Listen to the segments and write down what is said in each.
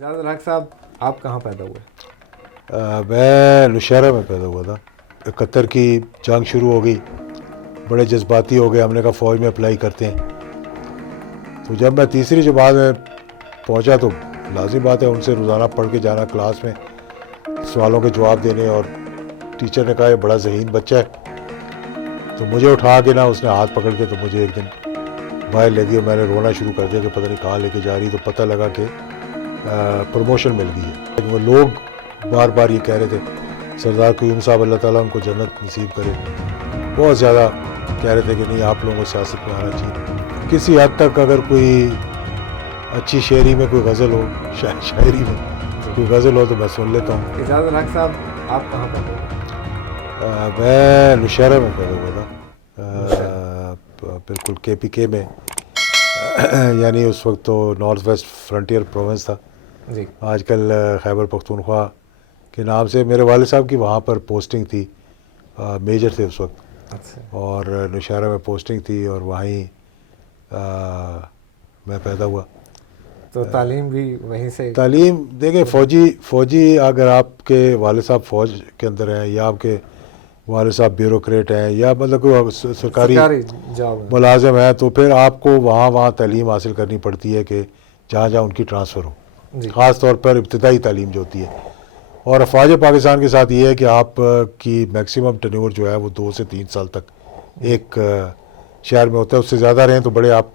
اعجاز الحق صاحب آپ کہاں پیدا ہوئے؟ میں نوشہرہ میں پیدا ہوا تھا. 71 کی جنگ شروع ہو گئی, بڑے جذباتی ہو گئے, ہم نے کہا فوج میں اپلائی کرتے ہیں. تو جب میں تیسری جماعت میں پہنچا تو لازم بات ہے ان سے روزانہ پڑھ کے جانا کلاس میں, سوالوں کے جواب دینے, اور ٹیچر نے کہا یہ بڑا ذہین بچہ ہے. تو مجھے اٹھا کے اس نے ہاتھ پکڑ کے تو مجھے ایک دن باہر لے گئی اور میں نے رونا شروع کر دیا کہ پتہ نہیں کہاں لے کے جا رہی. تو پتہ لگا کہ پروموشن مل گئی ہے. وہ لوگ بار بار یہ کہہ رہے تھے سردار قیوم صاحب اللہ تعالیٰ ان کو جنت نصیب کرے, بہت زیادہ کہہ رہے تھے کہ نہیں آپ لوگوں کو سیاست میں آنا چاہیے. کسی حد تک اگر کوئی اچھی شاعری میں کوئی غزل ہو, شاعری میں کوئی غزل ہو تو میں سن لیتا ہوں. اعجاز الحق صاحب آپ کہاں پیدا ہوئے؟ میں نوشہرہ میں پیدا ہوا تھا, بالکل KPK میں, یعنی اس وقت تو نارتھ ویسٹ فرنٹیئر پروونس تھا, جی آج کل خیبر پختونخوا کے نام سے. میرے والد صاحب کی وہاں پر پوسٹنگ تھی, میجر تھے اس وقت, اچھا اور نوشہرہ میں پوسٹنگ تھی اور وہیں میں پیدا ہوا. تو تعلیم بھی وہیں سے؟ تعلیم دیکھیں, فوجی اگر آپ کے والد صاحب فوج کے اندر ہیں یا آپ کے والد صاحب بیوروکریٹ ہیں یا مطلب کوئی سرکاری جاب ملازم ہے, تو پھر آپ کو وہاں تعلیم حاصل کرنی پڑتی ہے کہ جہاں ان کی ٹرانسفر ہو, خاص طور پر ابتدائی تعلیم جو ہوتی ہے. اور افواج پاکستان کے ساتھ یہ ہے کہ آپ کی میکسیمم ٹینیور جو ہے وہ 2 سے 3 سال تک ایک شہر میں ہوتا ہے, اس سے زیادہ رہیں تو بڑے آپ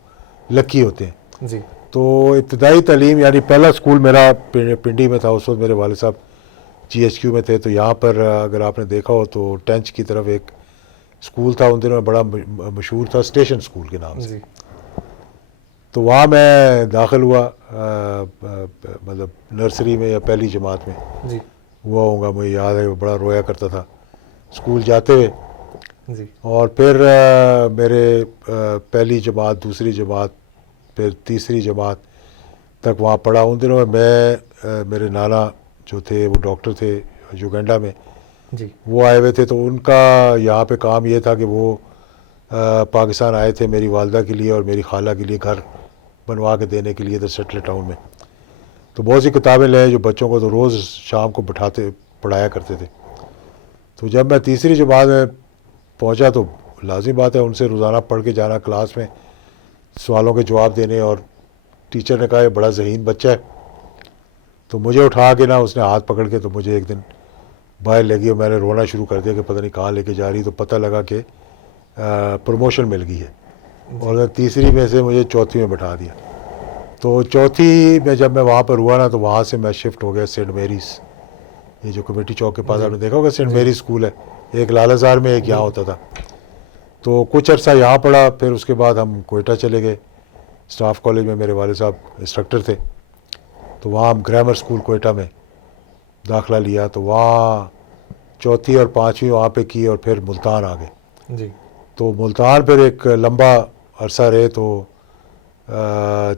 لکی ہوتے ہیں. جی تو ابتدائی تعلیم یعنی پہلا اسکول میرا پنڈی میں تھا, اس وقت میرے والد صاحب GHQ میں تھے. تو یہاں پر اگر آپ نے دیکھا ہو تو ٹینچ کی طرف ایک اسکول تھا, ان دنوں میں بڑا مشہور تھا, اسٹیشن اسکول کے نام سے. جی تو وہاں میں داخل ہوا, مطلب نرسری میں یا پہلی جماعت میں جی ہوا ہوں گا, مجھے یاد ہے. بڑا رویا کرتا تھا اسکول جاتے ہوئے. جی اور پھر میرے پہلی جماعت, دوسری جماعت, پھر تیسری جماعت تک وہاں پڑھا. ان دنوں میں میرے نانا جو تھے وہ ڈاکٹر تھے یوگینڈا میں, جی وہ آئے ہوئے تھے. تو ان کا یہاں پہ کام یہ تھا کہ وہ پاکستان آئے تھے میری والدہ کے لیے اور میری خالہ کے لیے گھر بنوا کے دینے کے لیے ادھر سیٹل ٹاؤن میں. تو بہت سی کتابیں لے جو بچوں کو تو روز شام کو پڑھایا کرتے تھے. تو جب میں تیسری جماعت میں پہنچا تو لازم بات ہے ان سے روزانہ پڑھ کے جانا کلاس میں, سوالوں کے جواب دینے, اور ٹیچر نے کہا یہ بڑا ذہین بچہ ہے. تو مجھے اٹھا کے اس نے ہاتھ پکڑ کے تو مجھے ایک دن باہر لے گئی اور میں نے رونا شروع کر دیا کہ پتہ نہیں کہاں لے کے جا رہی. تو پتہ لگا کہ پروموشن مل گئی ہے, اور تیسری میں سے مجھے چوتھی میں بٹھا دیا. تو چوتھی میں جب میں وہاں پر ہوا نا, تو وہاں سے میں شفٹ ہو گیا سینٹ میریز, یہ جو کمیٹی چوک کے پاس آپ نے دیکھا ہوگا سینٹ میریز اسکول ہے, ایک لال ہزار میں ایک یہاں ہوتا تھا. تو کچھ عرصہ یہاں پڑھا, پھر اس کے بعد ہم کوئٹہ چلے گئے. اسٹاف کالج میں میرے والد صاحب انسٹرکٹر تھے, تو وہاں ہم گرامر اسکول کوئٹہ میں داخلہ لیا. تو وہاں چوتھی اور پانچویں وہاں پہ کی, اور پھر ملتان آ گئے. جی تو ملتان پھر ایک لمبا عرصہ رہے. تو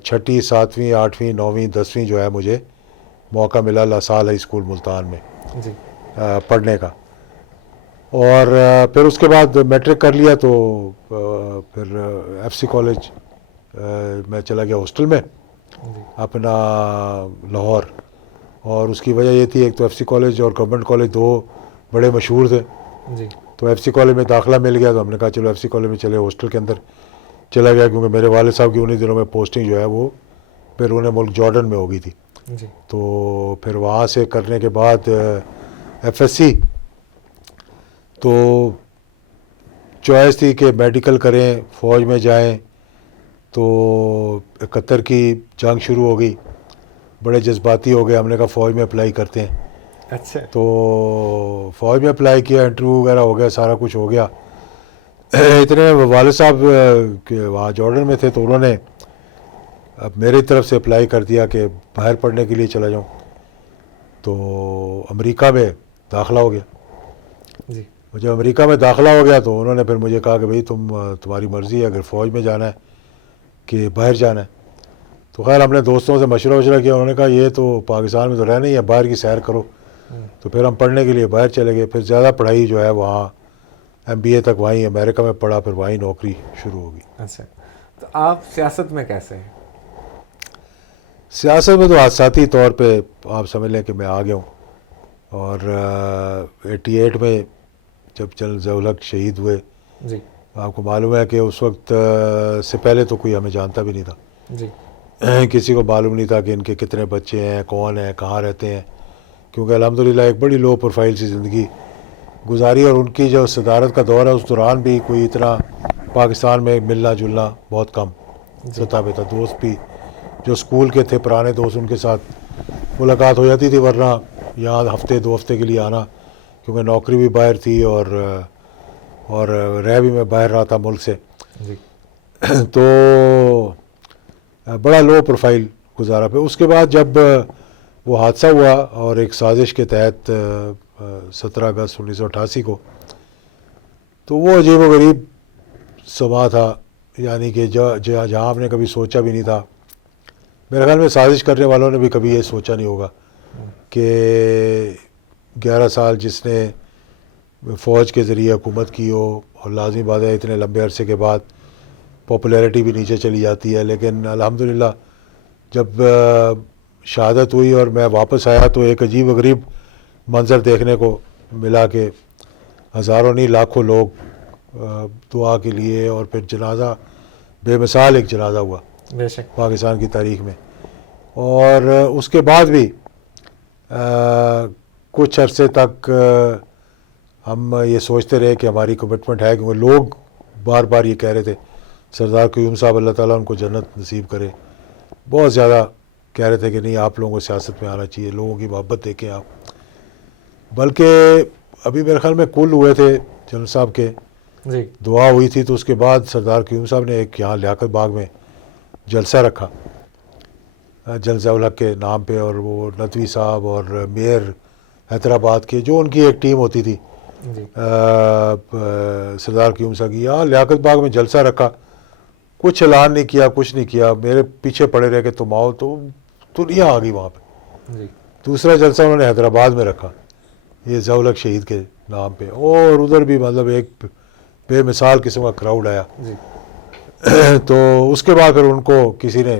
چھٹی, ساتویں, آٹھویں, نویں, 10ویں جو ہے مجھے موقع ملا لاسال ہائی اسکول ملتان میں جی پڑھنے کا. اور پھر اس کے بعد میٹرک کر لیا. تو پھر FC کالج میں چلا گیا ہاسٹل میں اپنا لاہور. اور اس کی وجہ یہ تھی, ایک تو FC کالج اور گورنمنٹ کالج دو بڑے مشہور تھے. جی تو FC کالج میں داخلہ مل گیا, تو ہم نے کہا چلو FC کالج میں چلے. ہاسٹل کے اندر چلا گیا کیونکہ میرے والد صاحب کی انہی دنوں میں پوسٹنگ جو ہے وہ پھر انہیں ملک جارڈن میں ہو گئی تھی. جی تو پھر وہاں سے کرنے کے بعد FSC, تو چوائس تھی کہ میڈیکل کریں, فوج میں جائیں. تو 71 کی جنگ شروع ہو گئی, بڑے جذباتی ہو گئے, ہم نے کہا فوج میں اپلائی کرتے ہیں. اچھا تو فوج میں اپلائی کیا, انٹرویو وغیرہ ہو گیا, سارا کچھ ہو گیا. اتنے والد صاحب کہ وہاں جارڈن میں تھے, تو انہوں نے اب میری طرف سے اپلائی کر دیا کہ باہر پڑھنے کے لیے چلا جاؤں. تو امریکہ میں داخلہ ہو گیا. جی جب امریکہ میں داخلہ ہو گیا تو انہوں نے پھر مجھے کہا کہ بھئی تمہاری مرضی ہے اگر فوج میں جانا ہے کہ باہر جانا ہے. تو خیر ہم نے دوستوں سے مشورہ کیا, انہوں نے کہا یہ تو پاکستان میں تو رہنا ہی ہے, باہر کی سیر کرو. تو پھر ہم پڑھنے کے لیے باہر چلے گئے. پھر زیادہ پڑھائی جو ہے وہاں MBA تک وہیں امریکہ میں پڑھا, پھر وہیں نوکری شروع ہوگی. اچھا, تو آپ سیاست میں کیسے ہیں؟ سیاست میں تو حادثاتی طور پہ آپ سمجھ لیں کہ میں آ گیا ہوں. اور 88 میں جب جنرل ضیاء الحق شہید ہوئے, جی آپ کو معلوم ہے کہ اس وقت سے پہلے تو کوئی ہمیں جانتا بھی نہیں تھا, جی کسی کو معلوم نہیں تھا کہ ان کے کتنے بچے ہیں, کون ہیں, کہاں رہتے ہیں, کیونکہ الحمدللہ ایک بڑی لو پروفائل سی زندگی گزاری. اور ان کی جو صدارت کا دور ہے اس دوران بھی کوئی اتنا پاکستان میں ملنا جلنا بہت کم سطح پہ تھا. دوست بھی جو اسکول کے تھے پرانے دوست, ان کے ساتھ ملاقات ہو جاتی تھی, ورنہ یہاں ہفتے 2 ہفتے کے لیے آنا, کیونکہ نوکری بھی باہر تھی اور رہ بھی میں باہر رہا تھا ملک سے, جی تو بڑا لو پروفائل گزارا. پہ اس کے بعد جب وہ حادثہ ہوا اور ایک سازش کے تحت 17 اگست 1988 کو, تو وہ عجیب و غریب سما تھا, یعنی کہ جہاں آپ نے کبھی سوچا بھی نہیں تھا. میرے خیال میں سازش کرنے والوں نے بھی کبھی یہ سوچا نہیں ہوگا کہ 11 سال جس نے فوج کے ذریعے حکومت کی ہو, اور لازمی بات ہے اتنے لمبے عرصے کے بعد پاپولیرٹی بھی نیچے چلی جاتی ہے, لیکن الحمدللہ جب شہادت ہوئی اور میں واپس آیا تو ایک عجیب و غریب منظر دیکھنے کو ملا کہ ہزاروں نہیں لاکھوں لوگ دعا کے لیے, اور پھر جنازہ بے مثال ایک جنازہ ہوا بے شک پاکستان کی تاریخ میں. اور اس کے بعد بھی کچھ عرصے تک ہم یہ سوچتے رہے کہ ہماری کمٹمنٹ ہے, کیونکہ لوگ بار بار یہ کہہ رہے تھے سردار قیوم صاحب اللہ تعالیٰ ان کو جنت نصیب کرے, بہت زیادہ کہہ رہے تھے کہ نہیں آپ لوگوں کو سیاست میں آنا چاہیے, لوگوں کی محبت دیکھیں آپ. بلکہ ابھی میرے خیال میں کل ہوئے تھے جنرل صاحب کے, جی دعا ہوئی تھی, تو اس کے بعد سردار قیوم صاحب نے ایک یہاں لیاقت باغ میں جلسہ رکھا جنرل ضیاء الحق کے نام پہ, اور وہ ندوی صاحب اور میئر حیدرآباد کے جو ان کی ایک ٹیم ہوتی تھی جی سردار قیوم صاحب کی, یہاں لیاقت باغ میں جلسہ رکھا, کچھ اعلان نہیں کیا, کچھ نہیں کیا, میرے پیچھے پڑے رہے کہ تم آؤ, تو دنیا آ گئی وہاں پہ. جی دوسرا جلسہ انہوں نے حیدرآباد میں رکھا یہ ضیاء الحق شہید کے نام پہ, اور ادھر بھی مطلب ایک بے مثال قسم کا کراؤڈ آیا. جی تو اس کے بعد پھر ان کو کسی نے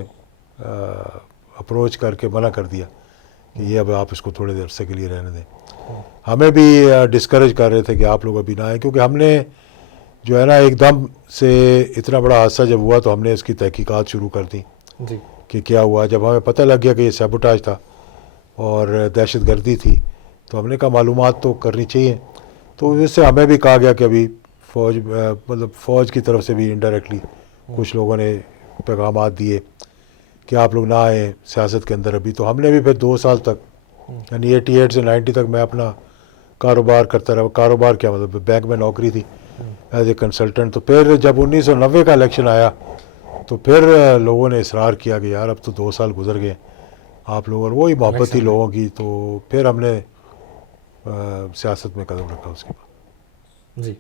اپروچ کر کے منع کر دیا کہ یہ اب آپ اس کو تھوڑے دیر عرصے کے لیے رہنے دیں. ہمیں بھی ڈسکریج کر رہے تھے کہ آپ لوگ ابھی نہ آئیں, کیونکہ ہم نے جو ہے نا ایک دم سے اتنا بڑا حادثہ جب ہوا تو ہم نے اس کی تحقیقات شروع کر دی جی کہ کیا ہوا. جب ہمیں پتہ لگ گیا کہ یہ سیبوٹاج تھا اور دہشت گردی تھی, تو ہم نے کہا معلومات تو کرنی چاہیے. تو اس سے ہمیں بھی کہا گیا کہ ابھی فوج مطلب فوج کی طرف سے بھی انڈائریکٹلی کچھ لوگوں نے پیغامات دیے کہ آپ لوگ نہ آئیں سیاست کے اندر ابھی. تو ہم نے بھی پھر 2 سال تک یعنی 88 سے 90 تک میں اپنا کاروبار کرتا رہا. کاروبار کیا مطلب بینک میں نوکری تھی ایز اے کنسلٹنٹ. تو پھر جب 1990 کا الیکشن آیا تو پھر لوگوں نے اصرار کیا کہ یار اب تو 2 سال گزر گئے آپ لوگوں, وہی محبت تھی لوگوں کی, تو پھر ہم نے سیاست میں قدم رکھا اس کے بعد. جی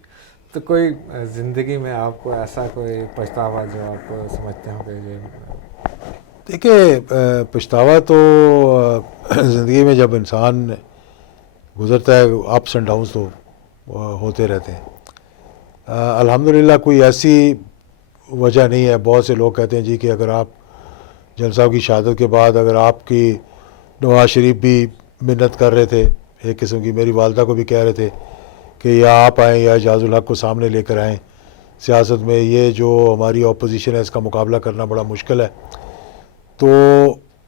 تو کوئی زندگی میں آپ کو ایسا کوئی پچھتاوا جو آپ سمجھتے ہوں کہ دیکھیں پچھتاوا تو زندگی میں جب انسان گزرتا ہے اپس اینڈ ڈاؤنس تو ہوتے رہتے ہیں. الحمدللہ کوئی ایسی وجہ نہیں ہے. بہت سے لوگ کہتے ہیں جی کہ اگر آپ جنرل صاحب کی شہادت کے بعد اگر آپ کی نواز شریف بھی منت کر رہے تھے, ایک قسم کی میری والدہ کو بھی کہہ رہے تھے کہ یا آپ آئیں یا اعجاز الحق کو سامنے لے کر آئیں سیاست میں, یہ جو ہماری اپوزیشن ہے اس کا مقابلہ کرنا بڑا مشکل ہے. تو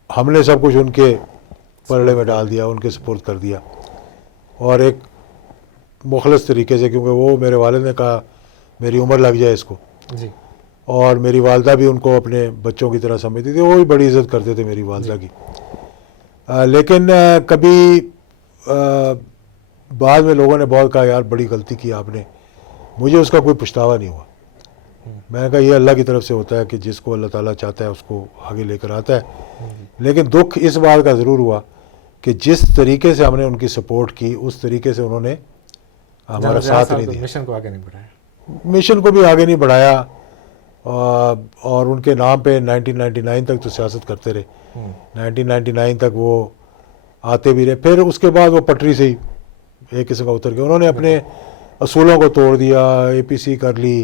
ہم نے سب کچھ ان کے پلڑے میں ڈال دیا, ان کے سپرد کر دیا, اور ایک مخلص طریقے سے, کیونکہ وہ میرے والد نے کہا میری عمر لگ جائے اس کو, جی اور میری والدہ بھی ان کو اپنے بچوں کی طرح سمجھتی تھی, وہ بھی بڑی عزت کرتے تھے میری والدہ کی. لیکن کبھی بعد میں لوگوں نے بہت کہا یار بڑی غلطی کی آپ نے, مجھے اس کا کوئی پچھتاوا نہیں ہوا. میں نے کہا یہ اللہ کی طرف سے ہوتا ہے کہ جس کو اللہ تعالیٰ چاہتا ہے اس کو آگے لے کر آتا ہے. لیکن دکھ اس بات کا ضرور ہوا کہ جس طریقے سے ہم نے ان کی سپورٹ کی اس طریقے سے انہوں نے ہمارا ساتھ نہیں دیا, مشن کو آگے نہیں بڑھایا, مشن کو بھی آگے نہیں بڑھایا, اور ان کے نام پہ 1999 تک تو سیاست کرتے رہے. 1999 تک وہ آتے بھی رہے, پھر اس کے بعد وہ پٹری سے ہی ایک قسم کا اتر گیا. انہوں نے اپنے اصولوں کو توڑ دیا, اے پی سی کر لی,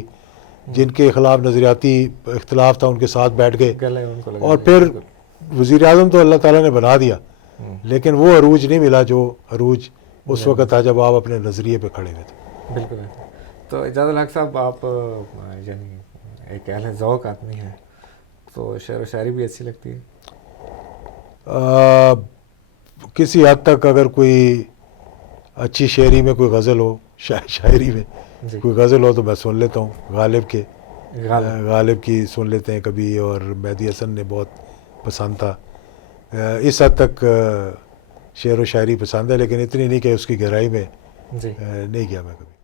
جن کے خلاف نظریاتی اختلاف تھا ان کے ساتھ بیٹھ گئے, اور پھر وزیر اعظم تو اللہ تعالیٰ نے بنا دیا، لیکن وہ عروج نہیں ملا جو عروج اس وقت تھا جب آپ اپنے نظریے پہ کھڑے ہوئے تھے۔ بالکل۔ تو اعجاز الحق صاحب، آپ یعنی ایک اہل ذوق آدمی ہیں، تو شعر و شاعری بھی اچھی لگتی ہے؟ کسی حد تک اگر کوئی اچھی شاعری میں کوئی غزل ہو، شاعری میں جی، کوئی غزل ہو تو میں سن لیتا ہوں۔ غالب۔ غالب کی سن لیتے ہیں کبھی، اور مہدی حسن نے بہت پسند تھا۔ اس حد تک شعر و شاعری پسند ہے، لیکن اتنی نہیں کہ اس کی گہرائی میں جی، نہیں گیا میں کبھی۔